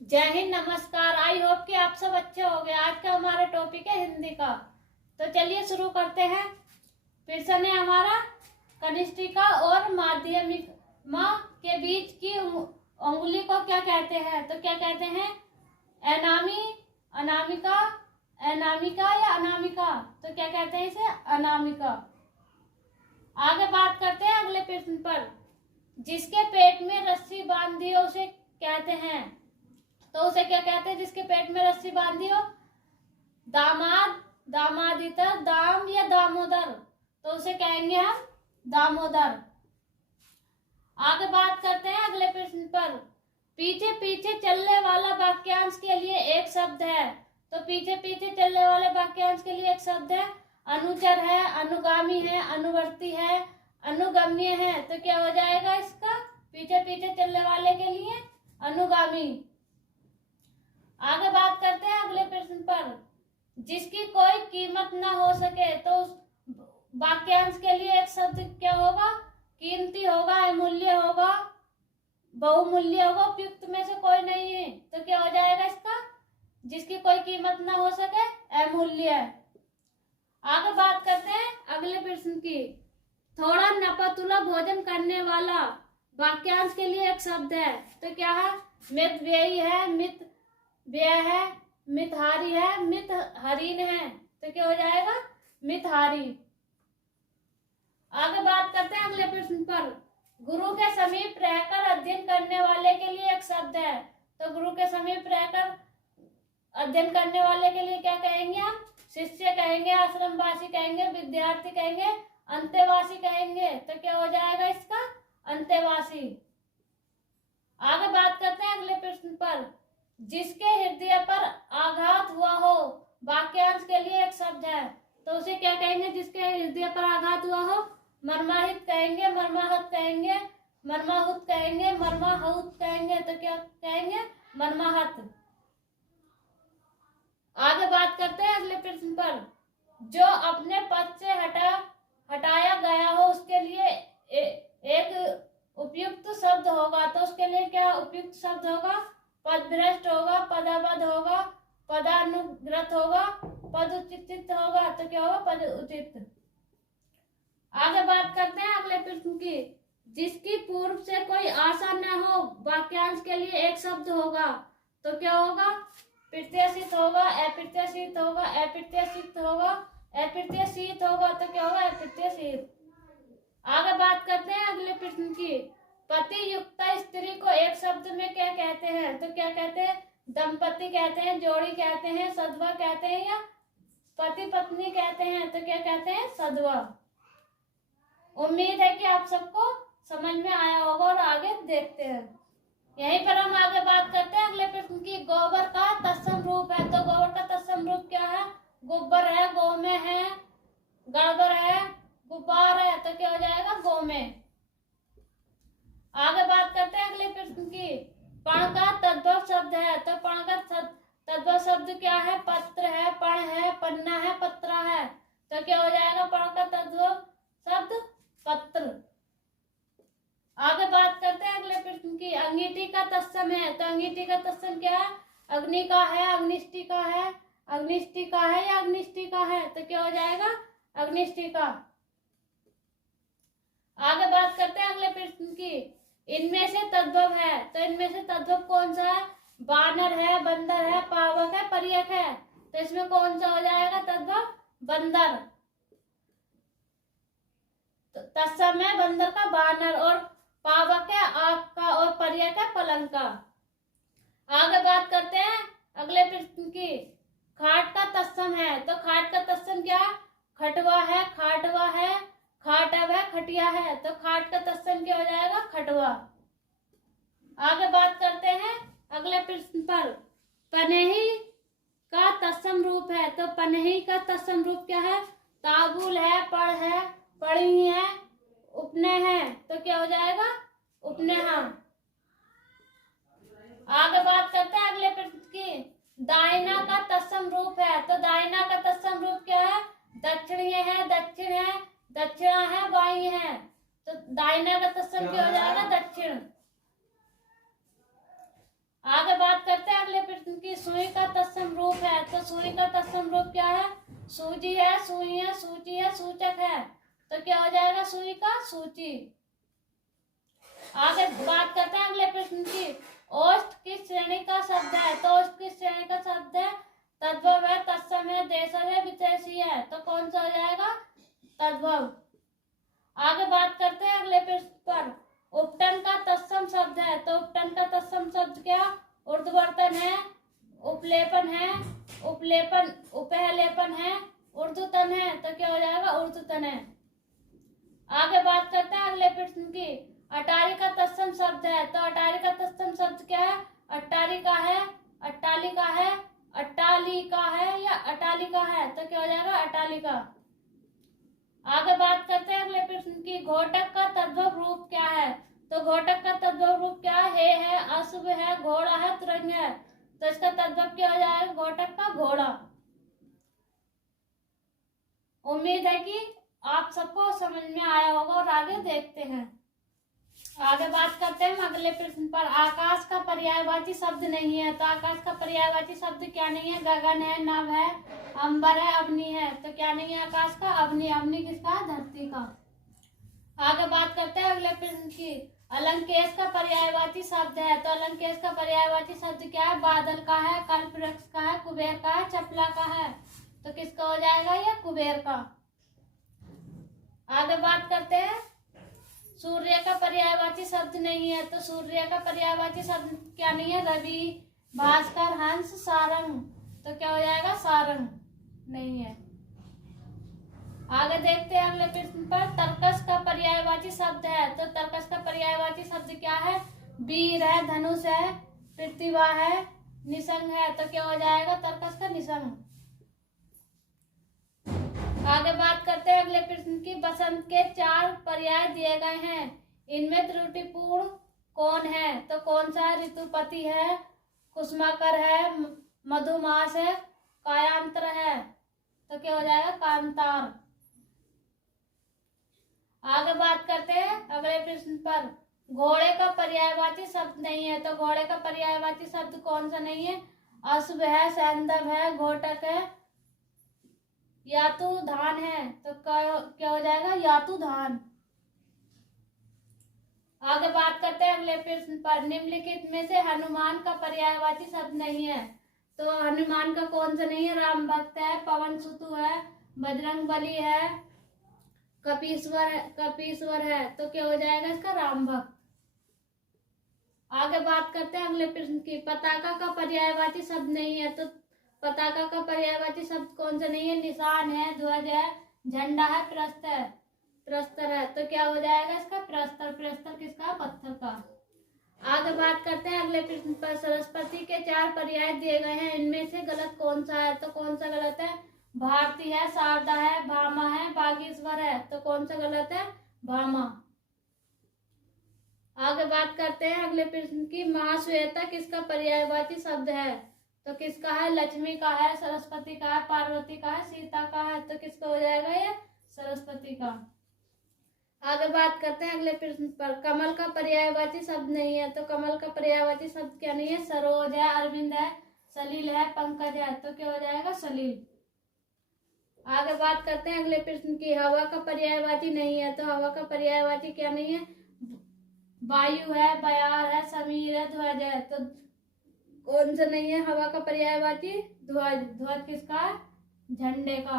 जय हिंद, नमस्कार। I hope कि आप सब अच्छे हो गए। आज का हमारा टॉपिक है हिंदी का। तो चलिए शुरू करते हैं। प्रश्न है हमारा, कनिष्ठिका और माध्यमिका के बीच की उंगली को क्या कहते हैं? तो क्या कहते हैं? अनामी, अनामिका, अनामिका या अनामिका? तो क्या कहते हैं इसे? अनामिका। आगे बात करते हैं अगले प्रश्न पर। जिसके पेट में रस्सी बांधी हो उसे कहते हैं? तो उसे क्या कहते हैं जिसके पेट में रस्सी बांधी हो? दामाद, दामादितर, दाम या दामोदर? तो उसे कहेंगे हम दामोदर। आगे बात करते हैं अगले प्रश्न पर। पीछे पीछे चलने वाला वाक्यांश के लिए एक शब्द है। तो पीछे पीछे चलने वाले वाक्यांश के लिए एक शब्द है। अनुचर है, अनुगामी है, अनुवर्ती है, अनुगम्य है। तो क्या हो जाएगा इसका? पीछे पीछे चलने वाले के लिए अनुगामी। आगे बात करते हैं अगले प्रश्न पर। जिसकी कोई कीमत ना हो सके तो उस वाक्यांश के लिए एक शब्द क्या होगा? कीमती होगा, अमूल्य होगा, बहुमूल्य होगा, उपयुक्त में से कोई नहीं है। तो क्या हो जाएगा इसका? जिसकी कोई कीमत ना हो सके, अमूल्य। आगे बात करते हैं अगले प्रश्न की। थोड़ा नपतुला भोजन करने वाला वाक्यांश के लिए एक शब्द है। तो क्या है? मित व्ययी है, मित व्यय है, मितहारी है, मितहरीन है। तो क्या हो जाएगा? मितहारी। आगे बात करते हैं अगले प्रश्न पर। गुरु के समीप रहकर अध्ययन करने वाले के लिए एक शब्द है। तो गुरु के समीप रहकर अध्ययन करने वाले के लिए क्या कहेंगे हम? शिष्य कहेंगे, आश्रमवासी कहेंगे, विद्यार्थी कहेंगे, अंतेवासी कहेंगे। तो क्या हो जाएगा इसका? अंतेवासी। आगे बात करते हैं अगले प्रश्न पर। जिसके हृदय पर आघात हुआ हो वाक्यांश के लिए एक शब्द है। तो उसे क्या कहेंगे जिसके हृदय पर आघात हुआ हो? मर्माहित कहेंगे, मर्माहत कहेंगे, मर्माहुत कहेंगे, मर्माहुत कहेंगे। तो क्या कहेंगे? मर्माहत। आगे बात करते हैं अगले प्रश्न पर। जो अपने पद से हटाया गया हो उसके लिए एक उपयुक्त शब्द होगा। तो उसके लिए क्या उपयुक्त शब्द होगा? पदभ्रष्ट होगा, पदावध होगा, पदानुग्रत होगा, पद उचित होगा। तो क्या होगा? पद उचित। आगे बात करते हैं अगले प्रश्न की। जिसकी पूर्व से कोई आशा न हो वाक्यांश के लिए एक शब्द होगा। तो क्या होगा? प्रत्याशित होगा, अप्रत्याशित होगा, अप्रत्याशित होगा, अप्रत्याशित होगा। तो क्या होगा? अप्रत्याशित। आगे बात करते हैं अगले प्रश्न की। पति युक्त स्त्री को एक शब्द में क्या कहते हैं? तो क्या कहते हैं? दंपति कहते हैं, जोड़ी कहते हैं, सदवा कहते हैं या पति पत्नी कहते हैं? तो क्या कहते हैं? सदवा। उम्मीद है कि आप सबको समझ में आया होगा और आगे देखते हैं। यहीं पर हम आगे बात करते हैं अगले प्रश्न की। गोबर का तत्सम रूप है। तो गोबर का तत्सम रूप क्या है? गोबर है, गोमे है, गड़बड़ है, गुब्बार है। तो क्या हो जाएगा? गोमे। आगे बात करते हैं अगले प्रश्न की। पण का तद्भव शब्द है। तो पण का तद्भव शब्द क्या है? पत्र है, पण है, पन्ना है, पत्रा है। तो क्या हो जाएगा? पण का तद्भव शब्द पत्र। आगे बात करते हैं अगले प्रश्न की। अंगीठी का तत्सम है। तो अंगीठी का तत्सम क्या है? अग्नि का है, अग्निष्टि का है, अग्निष्टि का है या अग्निष्टि का है। तो क्या हो जाएगा? अग्निष्टि का। आगे बात करते हैं अगले प्रश्न की। इनमें से तद्भव है। तो इनमें से तद्भव कौन सा है? बानर है, बंदर है, पावक है, पर्यक है। तो इसमें कौन सा हो जाएगा तद्भव? बंदर। तो तत्सम है बंदर का, बानर, और पावक है आग का, और पर्यक है पलंग का। आगे बात करते हैं अगले प्रश्न की। खाट का तत्सम है। तो खाट का तत्सम क्या है? खटवा है, खाटवा है, खाटव है, खटिया है। तो खाट का तत्सम क्या हो जाएगा? खटवा। आगे बात करते हैं अगले प्रश्न पर। पनही का तत्सम रूप है। तो पनही का तत्सम रूप क्या है? ताबुल है, पढ़ है, पढ़ी है, उपनय है। तो क्या हो जाएगा? उपनेहा। आगे बात करते हैं अगले प्रश्न की। दाहिना का तत्सम रूप है। तो दाहिना का तत्सम रूप क्या है? दक्षिणीय है, दक्षिण है, दक्षिणा है, बाई है। तो दाहिना का तत्सम क्या हो जाएगा? दक्षिण। आगे बात करते हैं अगले प्रश्न की। सुई का तत्सम रूप है, तो सुई का तत्सम रूप क्या है? सूजी है, सुई है, सूची है, सूचक है, तो क्या हो जाएगा? सुई का सूची। आगे बात करते हैं अगले प्रश्न की। ओष्ठ किस श्रेणी का शब्द है? तो ओष्ठ किस श्रेणी का शब्द है? तद्भव है, तत्सम है, देशज है, विशेषी है, तो कौन सा हो जाएगा? तद्भव। आगे बात करते हैं अगले प्रश्न पर। उपटन का तत्सम शब्द है, तो उपटन का तत्सम शब्द क्या? ऊर्ध्ववर्तन है, उपलेपन है, उपलेपन उपहलेपन है, ऊर्ध्वतन है, तो क्या हो जाएगा? ऊर्ध्वतन है। आगे बात करते हैं अगले प्रश्न की। अटारी का तत्सम शब्द है, तो अटारी का तत्सम शब्द क्या है? अट्टालिका है, अट्टालिका है, अट्टालिका है या अटालिका है, तो क्या हो जाएगा? अटालिका। आगे बात करते हैं अगले प्रश्न की। घोटक का तद्भव रूप क्या है? तो घोटक का तद्भव रूप क्या है? अशुभ है, घोड़ा है, तुरंग है, तो इसका तद्भव क्या हो जाएगा? घोटक का घोड़ा। उम्मीद है कि आप सबको समझ में आया होगा और आगे देखते हैं। आगे बात करते हैं अगले प्रश्न पर। आकाश का पर्यायवाची शब्द नहीं है, तो आकाश का पर्यायवाची शब्द क्या नहीं है? गगन है, नभ है, अंबर है, अवनी है, तो क्या नहीं है आकाश का? अवनी। अवनी किसका? धरती का। आगे बात करते हैं अगले प्रश्न की। अलंकेश का पर्यायवाची शब्द है, तो अलंकेश का पर्यायवाची शब्द क्या है? बादल का है, कल्पवृक्ष का है, कुबेर का है, चपला का है, तो किसका हो जाएगा? ये कुबेर का। आगे बात करते हैं। सूर्य का पर्यायवाची शब्द नहीं है, तो सूर्य का पर्यायवाची शब्द क्या नहीं है? रवि, भास्कर, हंस, सारंग, तो क्या हो जाएगा? सारंग नहीं है। आगे देखते हैं अगले प्रश्न पर। तर्कस का पर्यायवाची शब्द है, तो तर्कस का पर्यायवाची शब्द क्या है? वीर है, धनुष है, प्रतिभा है, निसंग है, तो क्या हो जाएगा? तर्कस का निसंग। आगे बात करते हैं अगले प्रश्न की। बसंत के 4 पर्याय दिए गए हैं, इनमें त्रुटिपूर्ण कौन है? तो कौन सा है? ऋतुपति है, कुसुमाकर है, मधुमास है, कायांतर है, तो क्या हो जाएगा? कांतार। आगे बात करते हैं अगले प्रश्न पर। घोड़े का पर्यायवाची शब्द नहीं है, तो घोड़े का पर्यायवाची शब्द कौन सा नहीं है? अश्व है, सैंधव है, घोटक है, यातुधान है, तो क्या हो जाएगा? यातुधान। आगे बात करते हैं अगले प्रश्न पर। निम्नलिखित में से हनुमान का पर्यायवाची शब्द नहीं है, तो हनुमान का कौन सा नहीं है? राम भक्त है, पवन सुतु है, बजरंग बली है, कपीश्वर है, तो क्या हो जाएगा इसका? राम भक्त। आगे बात करते हैं अगले प्रश्न की। पताका का पर्यायवाची शब्द नहीं है, तो पताका का पर्यायवाची शब्द कौन सा नहीं है? निशान है, ध्वज है, झंडा है, प्रस्तर है, तो क्या हो जाएगा इसका? प्रस्तर। प्रस्तर किसका? पत्थर का। आगे बात करते हैं अगले प्रश्न पर। सरस्वती के 4 पर्याय दिए गए हैं, इनमें से गलत कौन सा है? तो कौन सा गलत है? भारती है, शारदा है, भामा है, बागेश्वर है, तो कौन सा गलत है? भामा। आगे बात करते हैं अगले प्रश्न की। महाश्वेता किसका पर्यायवाची शब्द है? तो किसका है? लक्ष्मी का है, सरस्वती का है, पार्वती का है, सीता का है, तो किसका हो जाएगा? ये सरस्वती का। आगे बात करते हैं अगले प्रश्न पर। कमल का पर्यायवाची शब्द नहीं है, तो कमल का पर्यायवाची शब्द क्या नहीं है? सरोज है, अरविंद है, सलील है, पंकज है, तो क्या हो जाएगा? सलील। आगे बात करते हैं अगले प्रश्न की। हवा का पर्यायवाची नहीं है, तो हवा का पर्यायवाची क्या नहीं है? वायु है, बयार है, समीर है, ध्वज है, तो कौन सा नहीं है हवा का पर्यायवाची? ध्वज। ध्वज किसका? झंडे का।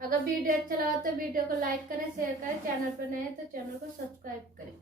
अगर वीडियो अच्छा लगा तो वीडियो को लाइक करें, शेयर करें, चैनल पर नए हैं तो चैनल को सब्सक्राइब करें।